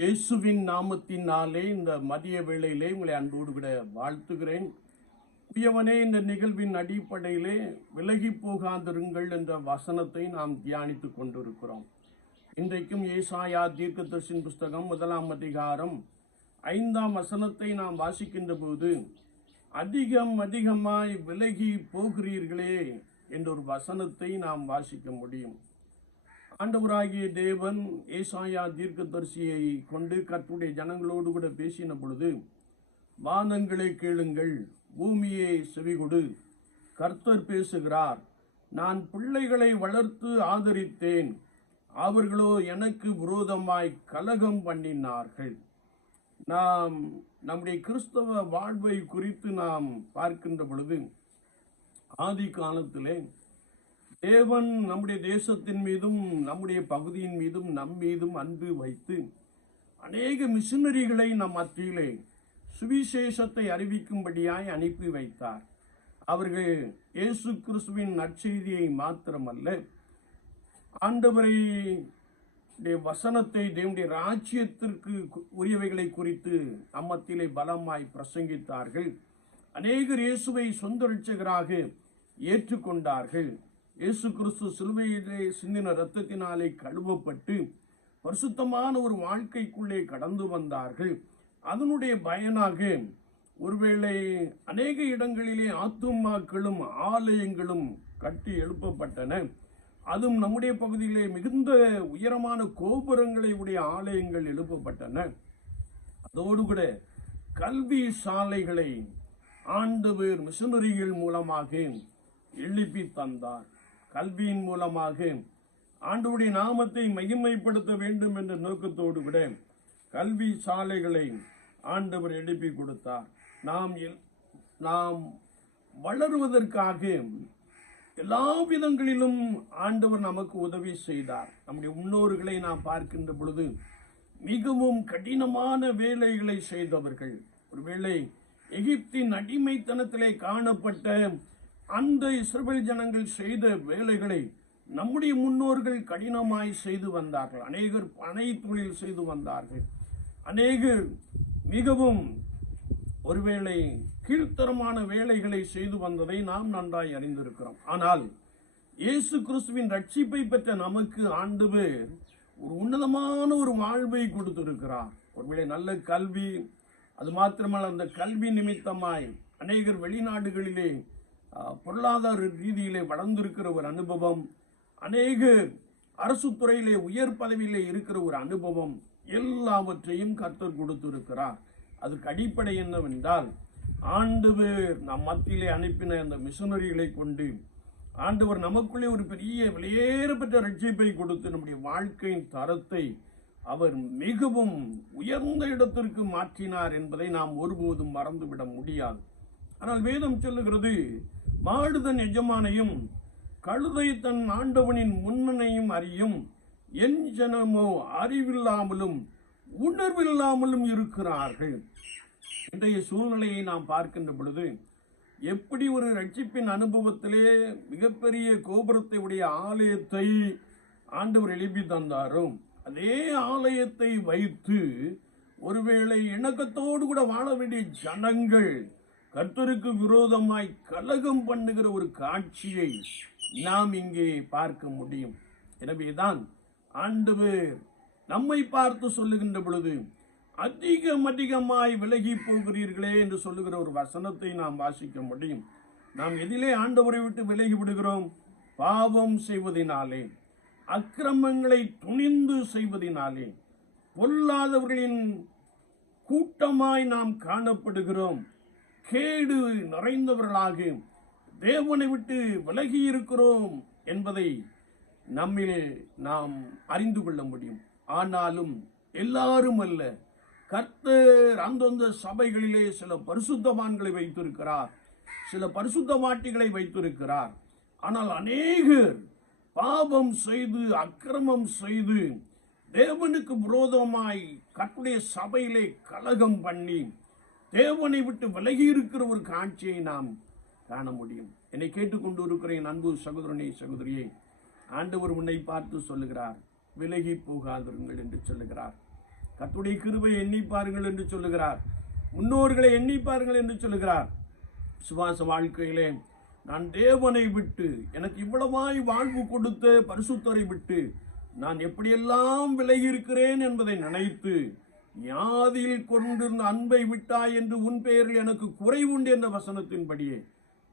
இயேசுவின் நாமத்தினாலே இந்த மதிய வேளையிலே உங்களை அன்போடு விட வாழ்த்துகிறேன். பியவனே இந்த நிகழ்வின் அடிப்படையிலே விலகி போகாதிருங்கள் என்ற வசனத்தை நாம் தியானித்துக் கொண்டிருக்கிறோம். இன்றைக்கும் ஏசாயா தீர்க்கதர்சின் புஸ்தகம் முதலாம் அதிகாரம் ஐந்தாம் வசனத்தை நாம் வாசிக்கின்ற போது அதிகம் அதிகமாய் விலகி போகிறீர்களே என்ற ஒரு வசனத்தை நாம் வாசிக்க முடியும். ஆண்டவராகிய தேவன் ஏசாயா தீர்க்கதரிசியை கொண்டு கற்புடைய ஜனங்களோடு கூட பேசின பொழுது வானங்களை கேளுங்கள் பூமியை செவிகொடு. கர்த்தர் பேசுகிறார் நான் பிள்ளைகளை வளர்த்து ஆதரித்தேன். அவர்களோ எனக்கு விரோதமாய் கலகம் பண்ணினார்கள். நாம் நம்முடைய கிறிஸ்தவ வாழ்வை குறித்து நாம் பார்க்கின்ற பொழுது ஆதி காலத்திலே தேவன் நம்முடைய தேசத்தின் மீதும் நம்முடைய பகுதியின் மீதும் நம் மீதும் அன்பு வைத்து அநேக மிஷினரிகளை நம் மத்தியிலே சுவிசேஷத்தை அறிவிக்கும்படியாய் அனுப்பி வைத்தார். அவர்கள் இயேசு கிறிஸ்துவின் நற்செய்தியை மாத்திரமல்ல ஆண்டவரை வசனத்தை தேவனுடைய ராஜ்யத்திற்கு உரியவைகளை குறித்து நம்மத்திலே பலமாய் பிரசங்கித்தார்கள். அநேகர் இயேசுவை சொந்த ரட்சகராக ஏற்றுக்கொண்டார்கள். இயேசு கிறிஸ்து சிலுவையிலே சிந்தின இரத்தத்தினாலே கழுவப்பட்டு பரிசுத்தமான ஒரு வாழ்க்கைக்குள்ளே கடந்து வந்தார்கள். அதனுடைய பயனாக ஒருவேளை அநேக இடங்களிலே ஆத்துமாக்களும் ஆலயங்களும் கட்டி எழுப்பப்பட்டன. அதுவும் நம்முடைய பகுதியிலே மிகுந்த உயரமான கோபுரங்களை உடைய ஆலயங்கள் எழுப்பப்பட்டன. அதோடு கூட கல்வி சாலைகளை ஆண்டவர் மிஷனரிகள் மூலமாக எழுப்பி தந்தார். கல்வியின் மூலமாக ஆண்டவருடைய நாமத்தை மகிமைப்படுத்த வேண்டும் என்ற நோக்கத்தோடு கூட கல்வி சாலைகளை ஆண்டவர் எழுப்பி கொடுத்தார். நாம் எல்- நாம் வளருவதற்காக எல்லா விதங்களிலும் ஆண்டவர் நமக்கு உதவி செய்தார். நம்முடைய முன்னோர்களை நாம் பார்க்கின்ற பொழுது மிகவும் கடினமான வேலைகளை செய்தவர்கள். ஒருவேளை எகிப்தின் அடிமைத்தனத்திலே காணப்பட்ட அந்த இஸ்ரேல் ஜனங்கள் செய்த வேலைகளை நம்முடைய முன்னோர்கள் கடினமாய் செய்து வந்தார்கள். அநேகர் பனை தொழில் செய்து வந்தார்கள். அநேகர் மிகவும் ஒருவேளை கீழ்த்தரமான வேலைகளை செய்து வந்ததை நாம் நன்றாய் அறிந்திருக்கிறோம். ஆனால் இயேசு கிறிஸ்துவின் ரட்சிப்பை பெற்ற நமக்கு ஆண்டவர் ஒரு உன்னதமான ஒரு வாழ்வை கொடுத்திருக்கிறார். ஒருவேளை நல்ல கல்வி அது மாத்திரமல்ல அந்த கல்வி நிமித்தமாய் அநேகர் வெளிநாடுகளிலே பொருளாதார ரீதியிலே வளர்ந்திருக்கிற ஒரு அனுபவம் அநேக அரசு துறையிலே உயர் பதவியிலே இருக்கிற ஒரு அனுபவம் எல்லாவற்றையும் கர்த்தர் கொடுத்திருக்கிறார். அதுக்கு அடிப்படை என்னவென்றால் ஆண்டவர் நம் மத்தியிலே அனுப்பின அந்த மிஷனரிகளை கொண்டு ஆண்டவர் நமக்குள்ளே ஒரு பெரிய வெளியேறப்பட்ட ரட்சிப்பை கொடுத்து நம்முடைய வாழ்க்கையின் தரத்தை அவர் மிகவும் உயர்ந்த இடத்திற்கு மாற்றினார் என்பதை நாம் ஒருபோதும் மறந்துவிட முடியாது. ஆனால் வேதம் சொல்லுகிறது மாடுதன் எஜமானையும் கழுதை தன் ஆண்டவனின் முன்னனையும் அறியும். என் ஜனமோ அறிவில்லாமலும் உணர்வில்லாமலும் இருக்கிறார்கள். இன்றைய சூழ்நிலையை நாம் பார்க்கின்ற பொழுது எப்படி ஒரு ரட்சிப்பின் அனுபவத்திலே மிகப்பெரிய கோபுரத்தை உடைய ஆலயத்தை ஆண்டவர் எழுப்பி தந்தாரோ அதே ஆலயத்தை வைத்து ஒருவேளை இணக்கத்தோடு கூட வாழ வேண்டிய ஜனங்கள் கர்த்தருக்கு விரோதமாய் கலகம் பண்ணுகிற ஒரு காட்சியை நாம் இங்கே பார்க்க முடியும். எனவேதான் ஆண்டவர் நம்மை பார்த்து சொல்லுகின்ற பொழுது அதிகம் அதிகமாய் விலகி போகிறீர்களே என்று சொல்லுகிற ஒரு வசனத்தை நாம் வாசிக்க முடியும். நாம் எதிலே ஆண்டவரை விட்டு விலகி விடுகிறோம் பாவம் செய்வதினாலே அக்கிரமங்களை துணிந்து செய்வதினாலே பொல்லாதவர்களின் கூட்டமாய் நாம் காணப்படுகிறோம். கேடு நிறைந்தவர்களாக தேவனை விட்டு விலகி இருக்கிறோம் என்பதை நம்மில் நாம் அறிந்து கொள்ள முடியும். ஆனாலும் எல்லாரும் அல்ல கர்த்தர் அந்தந்த சபைகளிலே சில பரிசுத்தவான்களை வைத்திருக்கிறார் சில பரிசுத்தவாட்டிகளை வைத்திருக்கிறார். ஆனால் அநேகர் பாபம் செய்து அக்கிரமம் செய்து தேவனுக்கு விரோதமாய் கர்த்தருடைய சபையிலே கலகம் பண்ணி தேவனை விட்டு விலகி இருக்கிற ஒரு காட்சியை நாம் காண முடியும். என்னை கேட்டுக்கொண்டு இருக்கிற என் அன்பு சகோதரனே சகோதரியே. ஆண்டவர் உன்னை பார்த்து சொல்லுகிறார். விலகி போகாதிருங்கள் என்று சொல்லுகிறார். கத்துடைய கிருபை எண்ணி பாருங்கள் என்று சொல்லுகிறார். முன்னோர்களை எண்ணி பாருங்கள் என்று சொல்லுகிறார். சுவாச வாழ்க்கையிலே நான் தேவனை விட்டு எனக்கு இவ்வளவாய் வாழ்வு கொடுத்த பரிசுத்தரை விட்டு நான் எப்படியெல்லாம் விலகி இருக்கிறேன் என்பதை நினைத்து ஞாதியில் கொண்டிருந்த அன்பை விட்டாய் என்று உன் பெயரில் எனக்கு குறைவுண்டு என்ற வசனத்தின்படியே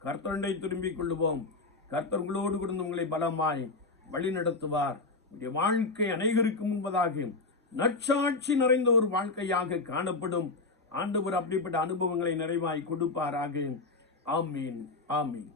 கர்த்தரண்டை திரும்பிக் கொள்ளுவோம். கர்த்தர்களோடு உங்களோடு உங்களை பலமாய் வழி நடத்துவார். உடைய வாழ்க்கை அனைவருக்கு முன்பதாக நற்சாட்சி நிறைந்த ஒரு வாழ்க்கையாக காணப்படும். ஆண்டவர் அப்படிப்பட்ட அனுபவங்களை நிறைவாய் கொடுப்பாராக. ஆமீன் ஆமீன்.